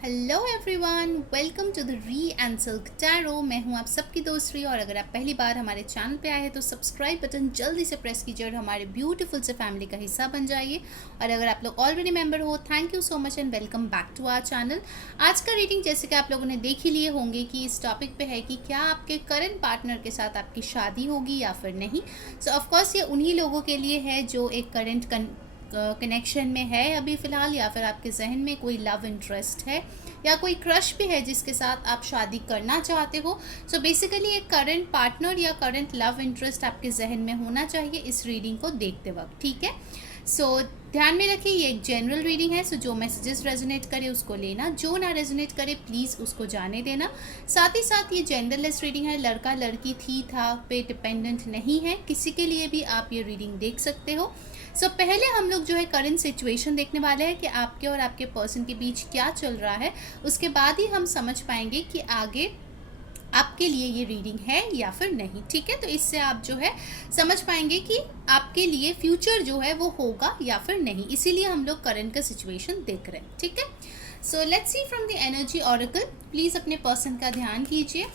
Hello everyone, welcome to the re and silk tarot. मैं हूं आप सबकी दोस्त री, और अगर आप पहली बार हमारे चैनल पे आए हैं तो सब्सक्राइब बटन जल्दी से प्रेस कीजिए और हमारे ब्यूटीफुल से फैमिली का हिस्सा बन जाइए। और अगर आप लोग ऑलरेडी मेंबर हो, thank you so much and welcome back to our channel. आज का रीडिंग जैसे कि आप लोगों ने देख ही लिए होंगे कि इस टॉपिक पे है कि क्या आपके करंट पार्टनर के साथ आपकी शादी होगी या फिर नहीं। सो ऑफकोर्स ये उन्हीं लोगों के लिए है जो एक करंट कनेक्शन में है अभी फ़िलहाल, या फिर आपके जहन में कोई लव इंटरेस्ट है या कोई क्रश भी है जिसके साथ आप शादी करना चाहते हो। सो बेसिकली एक करंट पार्टनर या करंट लव इंटरेस्ट आपके जहन में होना चाहिए इस रीडिंग को देखते वक्त, ठीक है। सो ध्यान में रखिए ये एक जनरल रीडिंग है। सो जो मैसेजेस रेजोनेट करे उसको लेना, जो ना रेजोनेट करे प्लीज़ उसको जाने देना। साथ ही साथ ये जेंडरलेस रीडिंग है, लड़का लड़की थी था पे डिपेंडेंट नहीं है, किसी के लिए भी आप ये रीडिंग देख सकते हो। सो पहले हम लोग जो है करंट सिचुएशन देखने वाले हैं कि आपके और आपके पर्सन के बीच क्या चल रहा है। उसके बाद ही हम समझ पाएंगे कि आगे आपके लिए ये रीडिंग है या फिर नहीं, ठीक है। तो इससे आप जो है समझ पाएंगे कि आपके लिए फ्यूचर जो है वो होगा या फिर नहीं, इसीलिए हम लोग करंट का सिचुएशन देख रहे हैं, ठीक है। सो let's see from the energy oracle. Please अपने पर्सन का ध्यान कीजिए।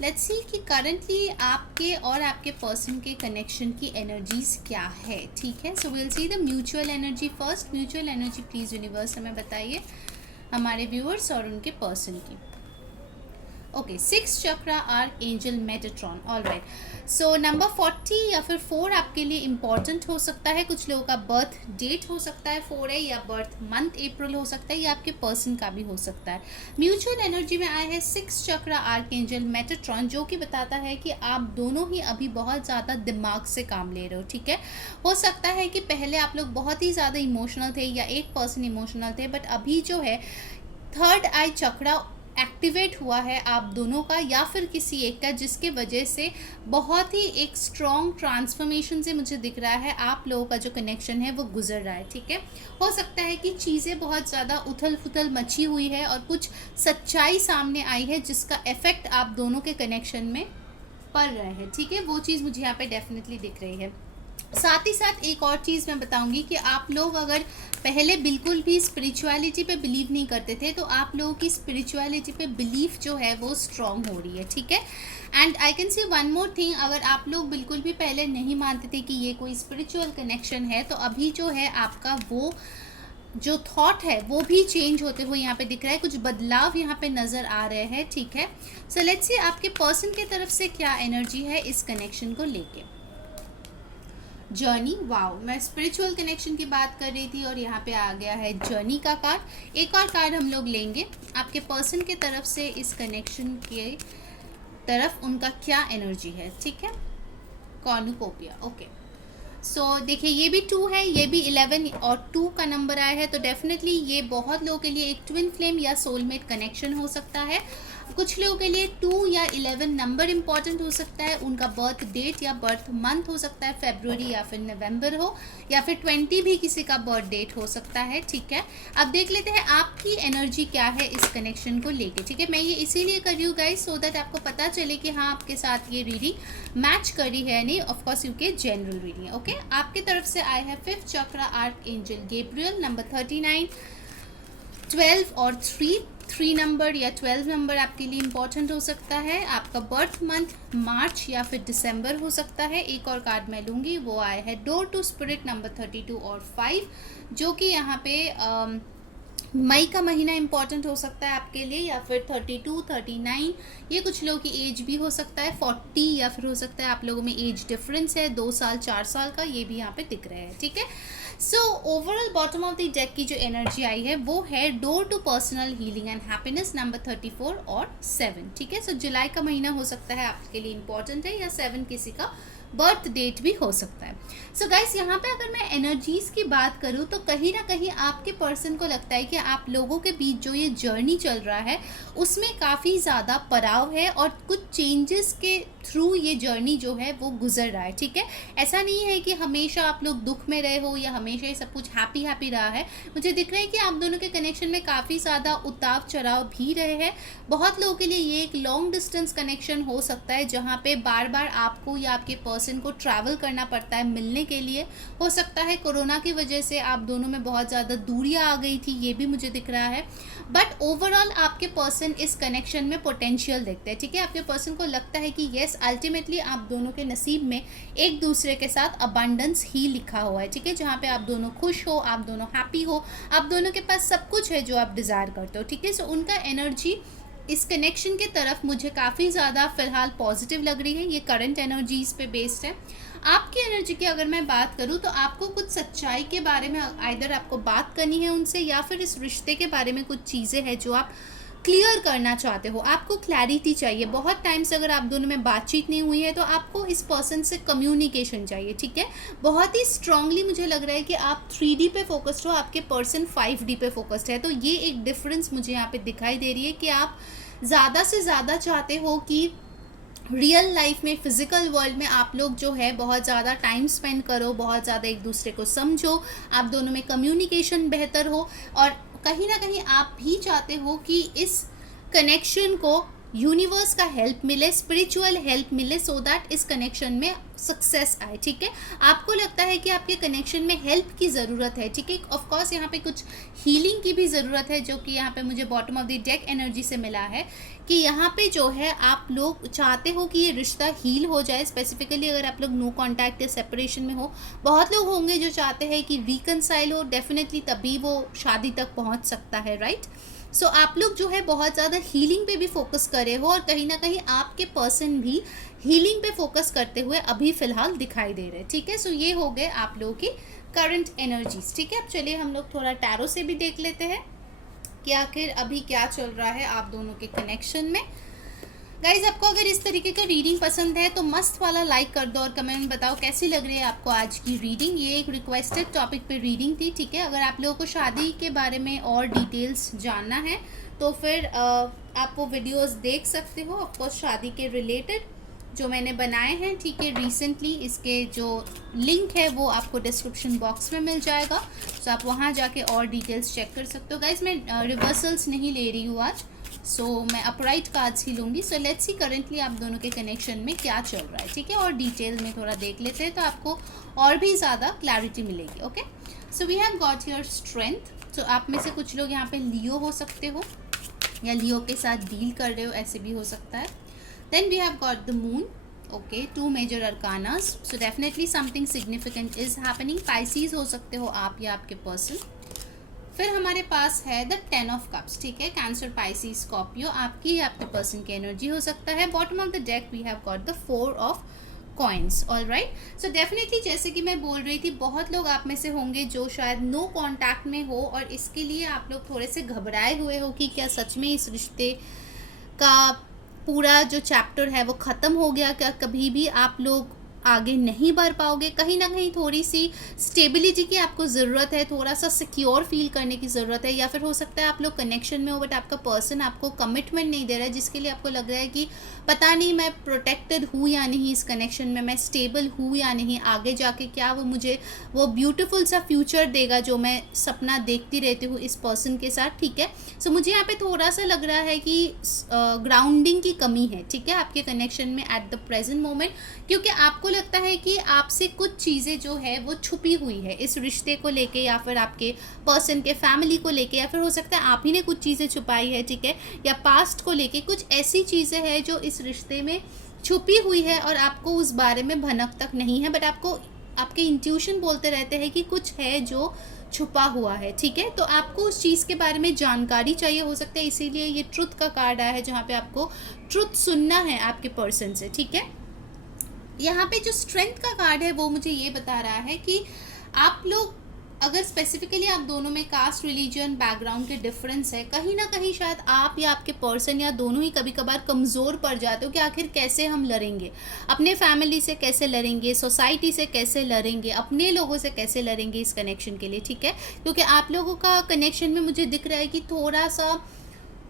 लेट्स सी कि करंटली आपके और आपके पर्सन के कनेक्शन की एनर्जीज क्या है, ठीक है। So will see the mutual energy first. Mutual energy please universe हमें बताइए हमारे व्यूअर्स और उनके पर्सन की। Okay, 6 chakra archangel Metatron. All right, so number 40 या फिर 4 आपके लिए इम्पॉर्टेंट हो सकता है। कुछ लोगों का बर्थ डेट हो सकता है 4 है, या बर्थ मंथ अप्रैल हो सकता है, या आपके पर्सन का भी हो सकता है। म्यूचुअल एनर्जी में आया है 6 चक्रा आर्क एंजल मेटाट्रॉन, जो कि बताता है कि आप दोनों ही अभी बहुत ज़्यादा दिमाग से काम ले रहे हो, ठीक है। हो सकता है कि पहले आप लोग बहुत ही ज़्यादा इमोशनल थे या एक पर्सन इमोशनल थे, बट अभी जो है थर्ड आई चक्रा एक्टिवेट हुआ है आप दोनों का या फिर किसी एक का, जिसके वजह से बहुत ही एक स्ट्रॉन्ग ट्रांसफॉर्मेशन से मुझे दिख रहा है आप लोगों का जो कनेक्शन है वो गुजर रहा है, ठीक है। हो सकता है कि चीज़ें बहुत ज़्यादा उथल पुथल मची हुई है और कुछ सच्चाई सामने आई है जिसका इफेक्ट आप दोनों के कनेक्शन में पड़ रहे हैं, ठीक है। वो चीज़ मुझे यहाँ पे डेफिनेटली दिख रही है। साथ ही साथ एक और चीज़ मैं बताऊंगी कि आप लोग अगर पहले बिल्कुल भी स्पिरिचुअलिटी पे बिलीव नहीं करते थे, तो आप लोगों की स्पिरिचुअलिटी पे बिलीफ जो है वो स्ट्रांग हो रही है, ठीक है। And I can see one more thing, अगर आप लोग बिल्कुल भी पहले नहीं मानते थे कि ये कोई स्पिरिचुअल कनेक्शन है, तो अभी जो है आपका वो जो थॉट है वो भी चेंज होते हुए यहाँ पे दिख रहा है। कुछ बदलाव यहाँ पे नज़र आ रहे हैं, ठीक है। सो लेट्स सी आपके पर्सन की तरफ से क्या एनर्जी है इस कनेक्शन को लेके। जर्नी, वाओ, मैं स्पिरिचुअल कनेक्शन की बात कर रही थी और यहाँ पे आ गया है जर्नी का कार्ड। एक और कार्ड हम लोग लेंगे आपके पर्सन के तरफ से इस कनेक्शन के तरफ उनका क्या एनर्जी है, ठीक है। Cornucopia, okay. सो देखिए ये भी 2 है, ये भी 11 और 2 का नंबर आया है, तो डेफिनेटली ये बहुत लोगों के लिए एक ट्विन फ्लेम या सोलमेट कनेक्शन हो सकता है। कुछ लोगों के लिए 2 या 11 नंबर इंपॉर्टेंट हो सकता है, उनका बर्थ डेट या बर्थ मंथ हो सकता है फरवरी या फिर नवंबर हो, या फिर 20 भी किसी का बर्थ डेट हो सकता है, ठीक है। अब देख लेते हैं आपकी एनर्जी क्या है इस कनेक्शन को लेके, ठीक है। मैं ये इसीलिए कर रही हूँ गाइस, सो दैट आपको पता चले कि हाँ आपके साथ ये रीडिंग मैच करी है नहीं। ऑफकोर्स क्योंकि जनरल रीडिंग है, ओके। आपकी तरफ से आए हैं 5th चक्रा आर्क एंजल गैब्रियल, नंबर 39, 12 और 3 नंबर या 12 नंबर आपके लिए इम्पॉर्टेंट हो सकता है। आपका बर्थ मंथ मार्च या फिर दिसंबर हो सकता है। एक और कार्ड मैं लूँगी, वो आया है डोर टू स्पिरिट, नंबर 32 और 5, जो कि यहाँ पे मई का महीना इंपॉर्टेंट हो सकता है आपके लिए, या फिर 32, 39, ये कुछ लोगों की एज भी हो सकता है 40, या फिर हो सकता है आप लोगों में एज डिफरेंस है 2 साल 4 साल का, ये भी यहाँ पे दिख रहे हैं, ठीक है। So overall bottom of the deck की जो एनर्जी आई है वो है door to personal healing and happiness, number 34 और 7, ठीक है। सो जुलाई का महीना हो सकता है आपके लिए इंपॉर्टेंट है, या 7 किसी का बर्थ डेट भी हो सकता है। सो गाइस यहाँ पे अगर मैं एनर्जीज की बात करूँ तो कहीं ना कहीं आपके पर्सन को लगता है कि आप लोगों के बीच जो ये जर्नी चल रहा है उसमें काफ़ी ज़्यादा पड़ाव है और कुछ चेंजेस के थ्रू ये जर्नी जो है वो गुजर रहा है, ठीक है। ऐसा नहीं है कि हमेशा आप लोग दुख में रहे हो या हमेशा ये सब कुछ हैप्पी हैप्पी रहा है। मुझे दिख रहा है कि आप दोनों के कनेक्शन में काफ़ी ज़्यादा उतार चढ़ाव भी रहे हैं। बहुत लोगों के लिए ये एक लॉन्ग डिस्टेंस कनेक्शन हो सकता है जहाँ पे बार बार आपको या आपके पर्सन पर्सन को ट्रैवल करना पड़ता है मिलने के लिए। हो सकता है कोरोना की वजह से आप दोनों में बहुत ज़्यादा दूरियां आ गई थी, ये भी मुझे दिख रहा है। बट ओवरऑल आपके पर्सन इस कनेक्शन में पोटेंशियल देखते हैं, ठीक है। आपके पर्सन को लगता है कि येस अल्टीमेटली आप दोनों के नसीब में एक दूसरे के साथ अबंडेंस ही लिखा हुआ है, ठीक है। जहाँ पे आप दोनों खुश हो, आप दोनों हैप्पी हो, आप दोनों के पास सब कुछ है जो आप डिज़ायर करते हो, ठीक है। सो उनका एनर्जी इस कनेक्शन के तरफ मुझे काफ़ी ज़्यादा फ़िलहाल पॉजिटिव लग रही है। ये करंट एनर्जीज़ पे बेस्ड है। आपकी एनर्जी की अगर मैं बात करूँ तो आपको कुछ सच्चाई के बारे में आइदर आपको बात करनी है उनसे, या फिर इस रिश्ते के बारे में कुछ चीज़ें हैं जो आप क्लियर करना चाहते हो। आपको क्लैरिटी चाहिए। बहुत टाइम से अगर आप दोनों में बातचीत नहीं हुई है तो आपको इस पर्सन से कम्युनिकेशन चाहिए, ठीक है। बहुत ही स्ट्रांगली मुझे लग रहा है कि आप 3D पे फोकस्ड हो, आपके पर्सन 5D पे फोकस्ड है। तो ये एक डिफरेंस मुझे यहाँ पे दिखाई दे रही है कि आप ज़्यादा से ज़्यादा चाहते हो कि रियल लाइफ में, फिज़िकल वर्ल्ड में आप लोग जो है बहुत ज़्यादा टाइम स्पेंड करो, बहुत ज़्यादा एक दूसरे को समझो, आप दोनों में कम्युनिकेशन बेहतर हो, और कहीं ना कहीं आप भी चाहते हो कि इस कनेक्शन को यूनिवर्स का हेल्प मिले, स्पिरिचुअल हेल्प मिले, सो दैट इस कनेक्शन में सक्सेस आए, ठीक है। आपको लगता है कि आपके कनेक्शन में हेल्प की ज़रूरत है, ठीक है। ऑफ कोर्स यहाँ पे कुछ हीलिंग की भी ज़रूरत है, जो कि यहाँ पे मुझे bottom of the deck energy से मिला है कि यहाँ पे जो है आप लोग चाहते हो कि ये रिश्ता हील हो जाए। स्पेसिफिकली अगर आप लोग नो कॉन्टैक्ट या सेपरेशन में हो, बहुत लोग होंगे जो चाहते हैं कि रिकनसाइल हो, डेफिनेटली तभी वो शादी तक पहुँच सकता है, राइट। सो आप लोग जो है बहुत ज़्यादा हीलिंग पे भी फोकस कर रहे हो, और कहीं ना कहीं आपके पर्सन भी हीलिंग पे फोकस करते हुए अभी फ़िलहाल दिखाई दे रहे हैं, ठीक है। सो ये हो गए आप लोगों की करंट एनर्जीज, ठीक है। अब चलिए हम लोग थोड़ा टैरो से भी देख लेते हैं कि आखिर अभी क्या चल रहा है आप दोनों के कनेक्शन में। गाइज, आपको अगर इस तरीके का रीडिंग पसंद है तो मस्त वाला लाइक कर दो और कमेंट में बताओ कैसी लग रही है आपको आज की रीडिंग। ये एक रिक्वेस्टेड टॉपिक पे रीडिंग थी, ठीक है। अगर आप लोगों को शादी के बारे में और डिटेल्स जानना है तो फिर आप वो वीडियोस देख सकते हो, ऑफकोर्स शादी के रिलेटेड जो मैंने बनाए हैं, ठीक है, रिसेंटली। इसके जो लिंक है वो आपको डिस्क्रिप्शन बॉक्स में मिल जाएगा, तो आप वहाँ जाके और डिटेल्स चेक कर सकते हो। गाइज, मैं रिवर्सल्स नहीं ले रही हूँ आज, सो मैं अपराइट कार्ड्स ही लूँगी। सो लेट्स सी करेंटली आप दोनों के कनेक्शन में क्या चल रहा है, ठीक है। और डिटेल में थोड़ा देख लेते हैं तो आपको और भी ज़्यादा क्लैरिटी मिलेगी, okay. So we have got your strength. So आप में से कुछ लोग यहाँ पे लियो हो सकते हो, या लियो के साथ डील कर रहे हो, ऐसे भी हो सकता है। Then we have got the moon, okay, 2 major arcanas. So definitely something significant is happening. Pisces हो सकते हो आप या आपके पर्सन। फिर हमारे पास है द 10 ऑफ कप्स, ठीक है। कैंसर, पाइसीज, स्कॉर्पियो, आपकी या आपके पर्सन की एनर्जी हो सकता है। Bottom of the deck we have got the 4 of coins, all right. So definitely जैसे कि मैं बोल रही थी, बहुत लोग आप में से होंगे जो शायद नो कॉन्टैक्ट में हो, और इसके लिए आप लोग थोड़े से घबराए हुए हो कि क्या सच में इस रिश्ते का पूरा जो चैप्टर है वो ख़त्म हो गया, क्या कभी भी आप लोग आगे नहीं बढ़ पाओगे। कहीं ना कहीं थोड़ी सी स्टेबिलिटी की आपको ज़रूरत है, थोड़ा सा सिक्योर फील करने की ज़रूरत है, या फिर हो सकता है आप लोग कनेक्शन में हो बट आपका पर्सन आपको कमिटमेंट नहीं दे रहा है, जिसके लिए आपको लग रहा है कि पता नहीं मैं प्रोटेक्टेड हूँ या नहीं इस कनेक्शन में, मैं स्टेबल हूँ या नहीं, आगे जाके क्या वो मुझे वो ब्यूटीफुल सा फ्यूचर देगा जो मैं सपना देखती रहती हूँ इस पर्सन के साथ, ठीक है। सो मुझे यहाँ पे थोड़ा सा लग रहा है कि ग्राउंडिंग की कमी है, ठीक है, आपके कनेक्शन में एट द प्रेजेंट मोमेंट, क्योंकि आपको लगता है कि आपसे कुछ चीज़ें जो है वो छुपी हुई है इस रिश्ते को लेके, या फिर आपके पर्सन के फैमिली को लेके, या फिर हो सकता है आप ही ने कुछ चीज़ें छुपाई है, ठीक है, या पास्ट को लेके कुछ ऐसी चीज़ें हैं जो इस रिश्ते में छुपी हुई है और आपको उस बारे में भनक तक नहीं है, बट आपको आपके इंट्यूशन बोलते रहते हैं कि कुछ है जो छुपा हुआ है, ठीक है। तो आपको उस चीज़ के बारे में जानकारी चाहिए, हो सकता है इसीलिए ये ट्रुथ का कार्ड आया है, जहाँ पे आपको ट्रुथ सुनना है आपके पर्सन से, ठीक है। यहाँ पे जो स्ट्रेंथ का कार्ड है वो मुझे ये बता रहा है कि आप लोग अगर स्पेसिफिकली आप दोनों में कास्ट, रिलीजन, बैकग्राउंड के डिफरेंस है, कहीं ना कहीं शायद आप या आपके पर्सन या दोनों ही कभी कभार कमज़ोर पड़ जाते हो कि आखिर कैसे हम लड़ेंगे, अपने फैमिली से कैसे लड़ेंगे, सोसाइटी से कैसे लड़ेंगे, अपने लोगों से कैसे लड़ेंगे इस कनेक्शन के लिए, ठीक है। क्योंकि आप लोगों का कनेक्शन में मुझे दिख रहा है कि थोड़ा सा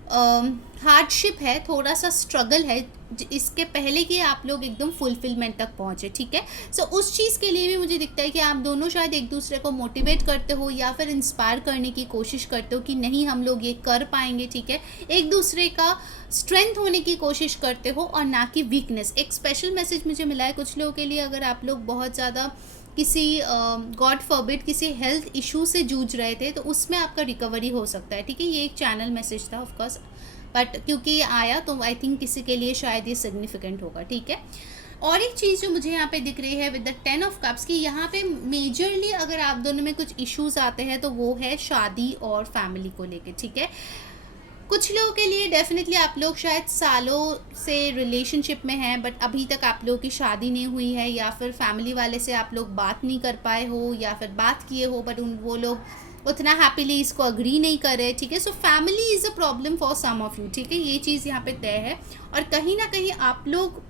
हार्डशिप है, थोड़ा सा स्ट्रगल है, इसके पहले कि आप लोग एकदम फुलफिलमेंट तक पहुँचे, ठीक है। सो उस चीज़ के लिए भी मुझे दिखता है कि आप दोनों शायद एक दूसरे को मोटिवेट करते हो या फिर इंस्पायर करने की कोशिश करते हो कि नहीं हम लोग ये कर पाएंगे, ठीक है। एक दूसरे का स्ट्रेंथ होने की कोशिश करते हो और ना कि वीकनेस। एक स्पेशल मैसेज मुझे मिला है कुछ लोगों के लिए, अगर आप लोग बहुत ज़्यादा किसी गॉड फॉरबिड किसी हेल्थ इशू से जूझ रहे थे तो उसमें आपका रिकवरी हो सकता है, ठीक है। ये एक चैनल मैसेज था ऑफकोर्स, बट क्योंकि ये आया तो आई थिंक किसी के लिए शायद ये सिग्निफिकेंट होगा, ठीक है। और एक चीज़ जो मुझे यहाँ पे दिख रही है विद द 10 ऑफ कप्स की, यहाँ पे मेजरली अगर आप दोनों में कुछ इश्यूज आते हैं तो वो है शादी और फैमिली को लेके, ठीक है। कुछ लोगों के लिए डेफिनेटली आप लोग शायद सालों से रिलेशनशिप में हैं बट अभी तक आप लोगों की शादी नहीं हुई है, या फिर फैमिली वाले से आप लोग बात नहीं कर पाए हो, या फिर बात किए हो बट वो लोग उतना हैप्पीली इसको अग्री नहीं कर रहे, ठीक है। So family is a problem for some of you, ठीक है। ये चीज़ यहाँ पे तय है। और कहीं ना कहीं आप लोग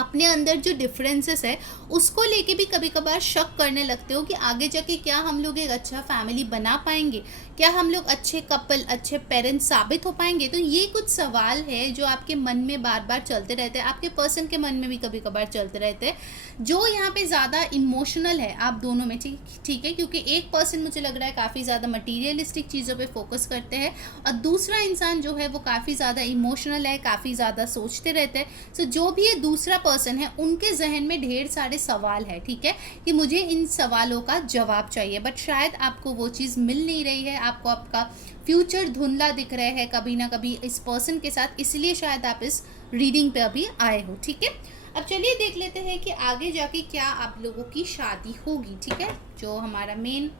अपने अंदर जो डिफरेंसेस है उसको लेके भी कभी कभार शक करने लगते हो कि आगे जाके क्या हम लोग एक अच्छा फैमिली बना पाएंगे, क्या हम लोग अच्छे कपल अच्छे पेरेंट्स साबित हो पाएंगे। तो ये कुछ सवाल है जो आपके मन में बार बार चलते रहते हैं, आपके पर्सन के मन में भी कभी कभार चलते रहते हैं, जो यहाँ पे ज़्यादा इमोशनल है आप दोनों में, ठीक है। क्योंकि एक पर्सन मुझे लग रहा है काफ़ी ज़्यादा मटीरियलिस्टिक चीज़ों पे फोकस करते हैं और दूसरा इंसान जो है वो काफ़ी ज़्यादा इमोशनल है, काफ़ी ज़्यादा सोचते रहते हैं। सो जो भी ये दूसरा पर्सन है उनके जहन में ढेर सारे सवाल है, ठीक है, कि मुझे इन सवालों का जवाब चाहिए, बट शायद आपको वो चीज़ मिल नहीं रही है, आपको आपका फ्यूचर धुंधला दिख रहा है कभी ना कभी इस पर्सन के साथ, इसलिए शायद आप इस रीडिंग पे अभी आए हो, ठीक है। अब चलिए देख लेते हैं कि आगे जाके क्या आप लोगों की शादी होगी, ठीक है, जो हमारा मेन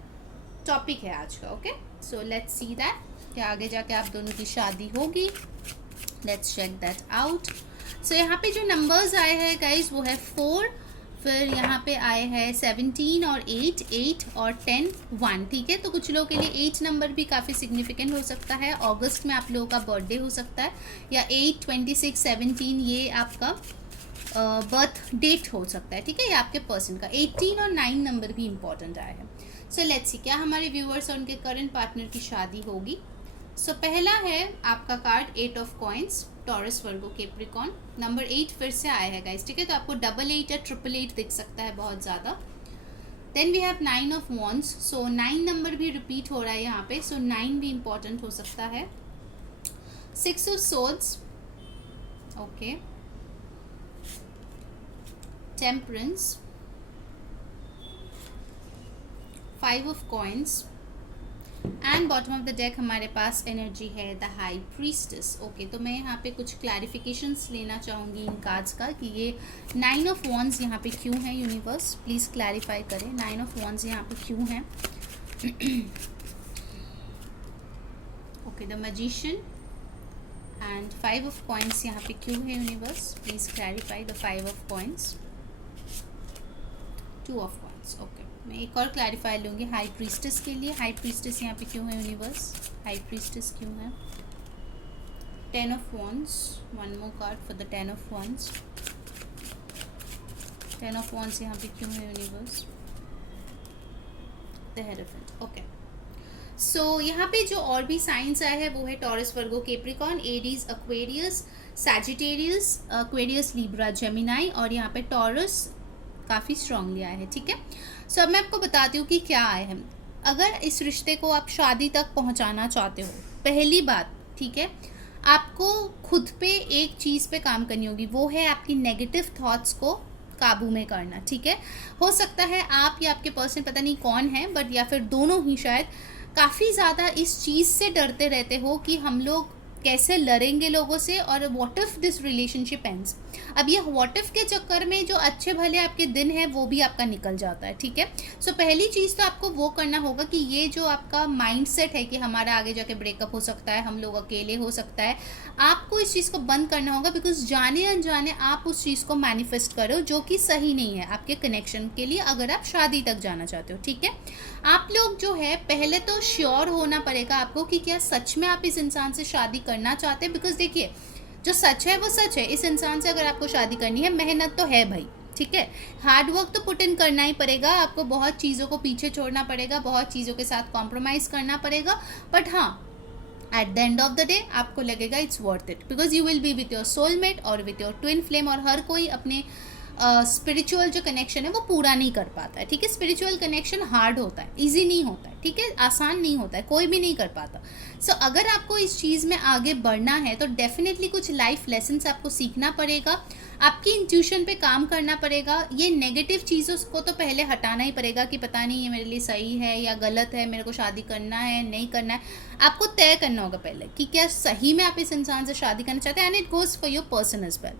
टॉपिक है आज का। Okay, so let's see that क्या आगे जाके आप दोनों की शादी होगी। Let's check that out. So यहाँ पे जो नंबर्स आए हैं गाइज वो है 4, फिर यहाँ पे आए हैं 17 और 8, 8 और 10, 1, ठीक है। तो कुछ लोगों के लिए 8 नंबर भी काफ़ी सिग्निफिकेंट हो सकता है, अगस्त में आप लोगों का बर्थडे हो सकता है, या 8, 26, 17 ये आपका बर्थ डेट हो सकता है, ठीक है, ये आपके पर्सन का। 18 और 9 नंबर भी इंपॉर्टेंट आया है। सो लेट्स सी क्या हमारे व्यूअर्स और उनके करंट पार्टनर की शादी होगी। सो पहला है आपका card 8 of coins, Taurus Virgo Capricorn. Number 8 फिर से आया है गाइस, ठीक है, तो आपको 88 या 888 दिख सकता है बहुत ज़्यादा। Then we have 9 of wands, so 9 number भी रिपीट हो रहा है यहाँ पे, सो 9 भी इंपॉर्टेंट हो सकता है। 6 of swords, okay, temperance, 5 of coins and bottom of the deck हमारे पास एनर्जी है द हाई प्रीस्टेस। ओके, तो मैं यहाँ पे कुछ क्लैरिफिकेशंस लेना चाहूँगी इन कार्ड्स का कि ये 9 ऑफ वॉन्ड्स यहाँ पे क्यों है। यूनिवर्स प्लीज़ क्लैरिफाई करें 9 ऑफ वॉन्ड्स यहाँ पे क्यों है। Okay, the magician and 5 of coins यहाँ पे क्यों है। Universe please clarify the 5 of coins, 2 of coins. Okay, मैं एक और क्लैरिफाई लूँगी हाई प्रीस्टेस के लिए। हाई प्रीस्टेस यहाँ पे क्यों है। यूनिवर्स हाई प्रीस्टेस क्यों है। 10 of wands, one more card for the 10 of wands. 10 of wands यहाँ पे क्यों है। Universe the hierophant. ओके, सो यहाँ पे जो और भी साइंस आया है वो है Taurus Virgo Capricorn, Aries Aquarius, Sagittarius, Aquarius Libra Gemini, और यहाँ पे टॉरस काफ़ी स्ट्रांगली आया है, ठीक है। सो अब मैं आपको बताती हूँ कि क्या आया है। अगर इस रिश्ते को आप शादी तक पहुँचाना चाहते हो, पहली बात, ठीक है, आपको खुद पे एक चीज़ पे काम करनी होगी, वो है आपकी नेगेटिव थॉट्स को काबू में करना, ठीक है। हो सकता है आप या आपके पर्सन, पता नहीं कौन है, बट या फिर दोनों ही शायद काफ़ी ज़्यादा इस चीज़ से डरते रहते हो कि हम लोग कैसे लड़ेंगे लोगों से और what if this relationship ends. अब ये व्हाट इफ के चक्कर में जो अच्छे भले आपके दिन है वो भी आपका निकल जाता है, ठीक है। सो पहली चीज़ तो आपको वो करना होगा कि ये जो आपका माइंडसेट है कि हमारा आगे जाके ब्रेकअप हो सकता है, हम लोग अकेले हो सकता है, आपको इस चीज़ को बंद करना होगा, बिकॉज जाने अनजाने आप उस चीज़ को मैनिफेस्ट करो जो कि सही नहीं है आपके कनेक्शन के लिए, अगर आप शादी तक जाना चाहते हो, ठीक है। आप लोग जो है पहले तो श्योर होना पड़ेगा आपको कि क्या सच में आप इस इंसान से शादी करना चाहते हैं, बिकॉज देखिए जो सच है वो सच है, इस इंसान से अगर आपको शादी करनी है, मेहनत तो है भाई, ठीक है, हार्ड वर्क तो पुट इन करना ही पड़ेगा, आपको बहुत चीज़ों को पीछे छोड़ना पड़ेगा, बहुत चीज़ों के साथ कॉम्प्रोमाइज़ करना पड़ेगा, बट हाँ at the end of the day आपको लगेगा it's worth it, because you will be with your soulmate और विथ योर ट्विन फ्लेम। और हर कोई अपने स्पिरिचुअल जो कनेक्शन है वो पूरा नहीं कर पाता है, ठीक है। स्पिरिचुअल कनेक्शन हार्ड होता है, इजी नहीं होता है, ठीक है, आसान नहीं होता है, कोई भी नहीं कर पाता। सो अगर आपको इस चीज़ में आगे बढ़ना है तो डेफिनेटली कुछ लाइफ लेसन्स आपको सीखना पड़ेगा, आपकी इंट्यूशन पे काम करना पड़ेगा। ये नेगेटिव चीज़ों को तो पहले हटाना ही पड़ेगा कि पता नहीं ये मेरे लिए सही है या गलत है, मेरे को शादी करना है नहीं करना है। आपको तय करना होगा पहले कि क्या सही में आप इस इंसान से शादी करना चाहते हैं, and it goes for your person as well.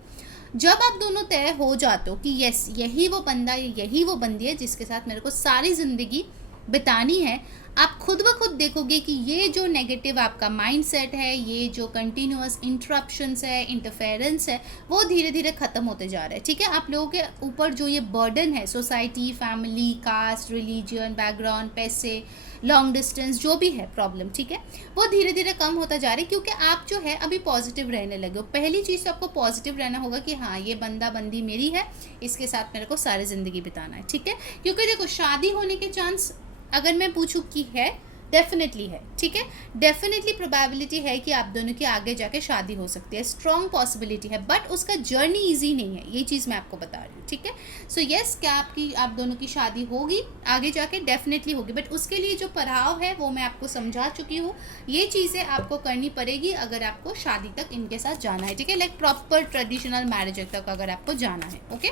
जब आप दोनों तय हो जाते हो कि यस यही वो बंदा है, यही वो बंदी है जिसके साथ मेरे को सारी ज़िंदगी बितानी है, आप खुद ब खुद देखोगे कि ये जो नेगेटिव आपका माइंडसेट है, ये जो कंटिन्यूअस इंटरप्शंस है, इंटरफेरेंस है, वो धीरे धीरे ख़त्म होते जा रहा है, ठीक है। आप लोगों के ऊपर जो ये बर्डन है, society, family, caste, religion, background, पैसे, लॉन्ग डिस्टेंस, जो भी है प्रॉब्लम, ठीक है, वो धीरे धीरे कम होता जा रहा है, क्योंकि आप जो है अभी पॉजिटिव रहने लगे हो। पहली चीज़ तो आपको पॉजिटिव रहना होगा कि हाँ ये बंदा बंदी मेरी है, इसके साथ मेरे को सारी ज़िंदगी बिताना है, ठीक है। क्योंकि देखो शादी होने के चांस अगर मैं पूछूं कि है, डेफिनेटली है, ठीक है। डेफिनेटली प्रोबेबिलिटी है कि आप दोनों की आगे जाके शादी हो सकती है, स्ट्रॉन्ग पॉसिबिलिटी है, बट उसका जर्नी इजी नहीं है, ये चीज़ मैं आपको बता रही हूँ, ठीक है। सो यस, क्या आप दोनों की शादी होगी आगे जाके, डेफिनेटली होगी, बट उसके लिए जो पड़ाव है वो मैं आपको समझा चुकी हूँ। ये चीज़ें आपको करनी पड़ेगी अगर आपको शादी तक इनके साथ जाना है, ठीक है, लाइक प्रॉपर ट्रेडिशनल मैरिज तक अगर आपको जाना है। Okay,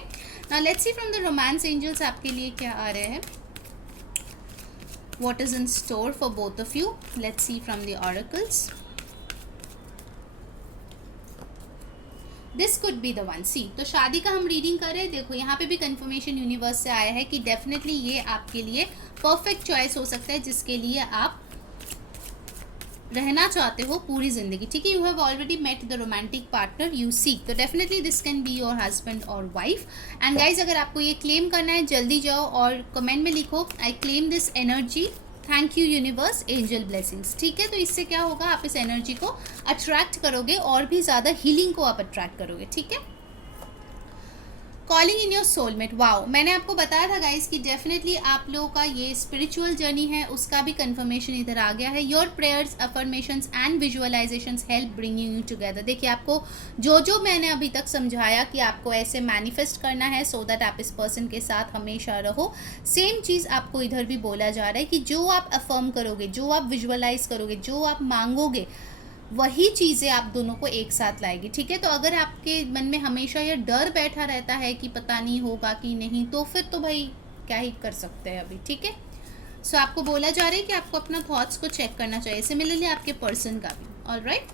now let's see from the romance angels आपके लिए क्या आ रहे हैं, what is in store for both of you. Let's see from the oracles. This could be the one. See, तो शादी का हम रीडिंग कर रहे हैं, देखो यहाँ पे भी कंफर्मेशन यूनिवर्स से आया है कि डेफिनेटली ये आपके लिए परफेक्ट चॉइस हो सकता है जिसके लिए आप रहना चाहते हो पूरी जिंदगी, ठीक है। You have already met the romantic partner you seek, तो definitely this can be your husband और वाइफ। एंड गाइज, अगर आपको ये क्लेम करना है जल्दी जाओ और कमेंट में लिखो I claim this energy, thank you universe, angel blessings, ठीक है। तो इससे क्या होगा, आप इस एनर्जी को अट्रैक्ट करोगे और भी ज़्यादा हीलिंग को आप अट्रैक्ट करोगे, ठीक है। Calling in your soulmate, wow, मैंने आपको बताया था गाइस कि डेफिनेटली आप लोगों का ये स्पिरिचुअल जर्नी है, उसका भी कंफर्मेशन इधर आ गया है। Your prayers, affirmations and visualisations help bringing you together. देखिए, आपको जो मैंने अभी तक समझाया कि आपको ऐसे मैनिफेस्ट करना है सो दैट आप इस पर्सन के साथ हमेशा रहो, सेम चीज़ आपको इधर भी बोला जा रहा है कि जो आप अफर्म करोगे, जो आप विजुअलाइज करोगे, जो आप मांगोगे, वही चीज़ें आप दोनों को एक साथ लाएगी, ठीक है। तो अगर आपके मन में हमेशा ये डर बैठा रहता है कि पता नहीं होगा कि नहीं, तो फिर तो भाई क्या ही कर सकते हैं अभी, ठीक है। सो आपको बोला जा रहा है कि आपको अपना थॉट्स को चेक करना चाहिए, सिमिलरली आपके पर्सन का भी। Alright,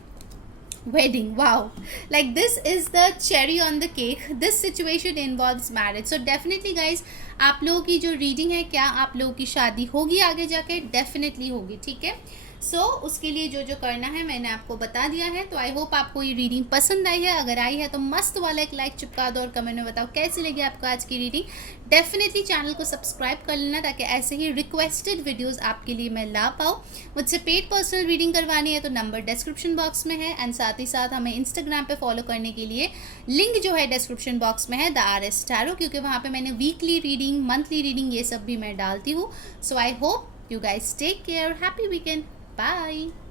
wedding, wow, like this is the cherry on the cake. This situation involves marriage, so definitely guys, आप लोगों की जो रीडिंग है, क्या आप लोगों की शादी होगी आगे जाके, डेफिनेटली होगी, ठीक है। सो उसके लिए जो करना है मैंने आपको बता दिया है। तो आई होप आपको ये रीडिंग पसंद आई है, अगर आई है तो मस्त वाला एक लाइक चिपका दो और कमेंट में बताओ कैसी लगी आपको आज की रीडिंग। डेफिनेटली चैनल को सब्सक्राइब कर लेना ताकि ऐसे ही रिक्वेस्टेड वीडियोस आपके लिए मैं ला पाऊँ। मुझसे पेड पर्सनल रीडिंग करवानी है तो नंबर डिस्क्रिप्शन बॉक्स में है, एंड साथ ही साथ हमें इंस्टाग्राम पे फॉलो करने के लिए लिंक जो है डिस्क्रिप्शन बॉक्स में है, द RS टैरो, क्योंकि वहाँ पे मैंने वीकली रीडिंग, मंथली रीडिंग, ये सब भी मैं डालती हूँ। So I hope you guys take care. Happy weekend. Bye.